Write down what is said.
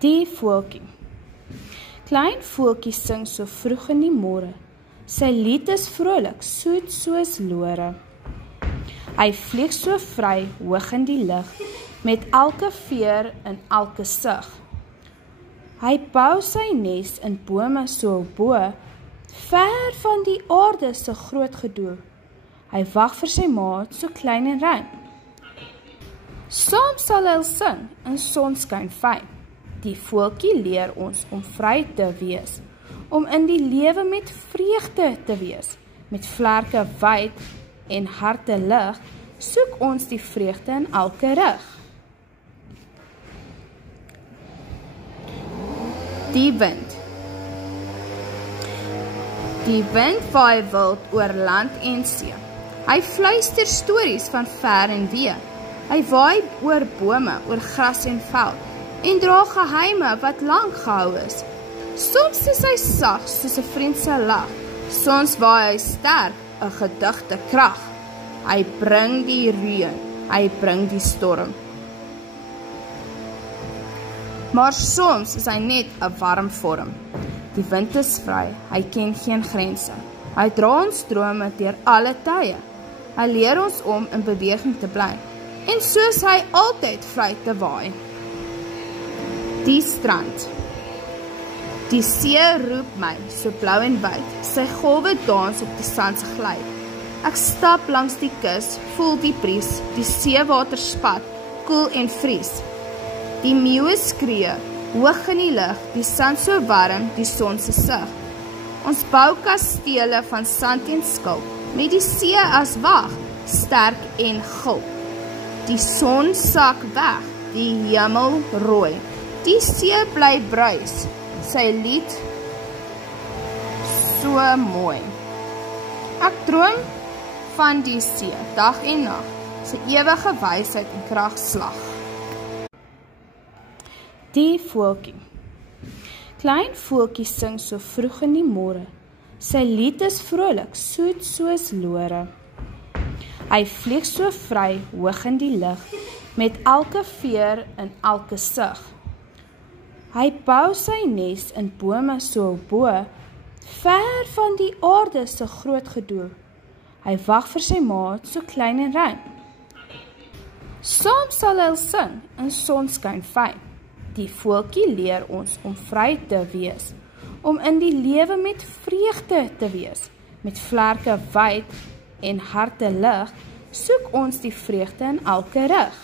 Die voeltjie. Klein voeltjie sing so vroeg in die môre. Sy lied is vrolik, soet soos lore. Hy vlieg so vry, hoog in die lug, met elke veer en elke sig. Hy bou sy nes in bome so bo, ver van die aarde se groot gedoe. Hy wag vir sy maat so klein en rein. Saam sal hy sing in sonskyn fyn. Die voeltjie leer ons om vry te wees, om in die lewe met vreugde te wees. Met vlerke wyd en harte lig, soek ons die vreugde in elke rig. Die wind. Die wind vaai wild oor land en see. Hy fluister stories van ver en wee. Hy waai oor bome, oor gras en veld, en dra geheime wat lank gehou is. Soms is hy sag soos 'n vriend se lag, soms waai hy sterk 'n gedigte krag. Hy bring die reën, hy bring die storm. Maar soms is hy net 'n warm vorm. Die wind is vry, hy ken geen grense. Hy dra ons drome deur alle tye. Hy leer ons om in beweging te bly, en soos hy altyd vry te waai. Die strand. Die see roep my, so blou en wyd, sy golwe dans op die sand se gly. Ek stap langs die kus, voel die bries, die seewater spat, koel en vries. Die meeuwe skree, hoog in die lug, die sand so warm, die son se sig. Ons bou kastele van sand en skilp, met die see as wag, sterk en gulp. Die son sak weg, die hemel rooi, die see bly bruis, sy lied so mooi. Ek droom van die see, dag en nag, sy ewige wysheid en krag slag. Die voeltjie. Klein voeltjie sing so vroeg in die môre. Sy lied is vrolik, soet soos lore. Hy vlieg so vry, hoog in die lug, met elke veer en elke sig. Hy bou sy nes in bome so bo, ver van die aarde se groot gedoe. Hy wag vir sy maat so klein en rein. Saam sal hy sing in sonskyn fyn. Die voeltjie leer ons om vry te wees, om in die lewe met vreugde te wees. Met vlerke wyd en harte lig, soek ons die vreugde in elke rig.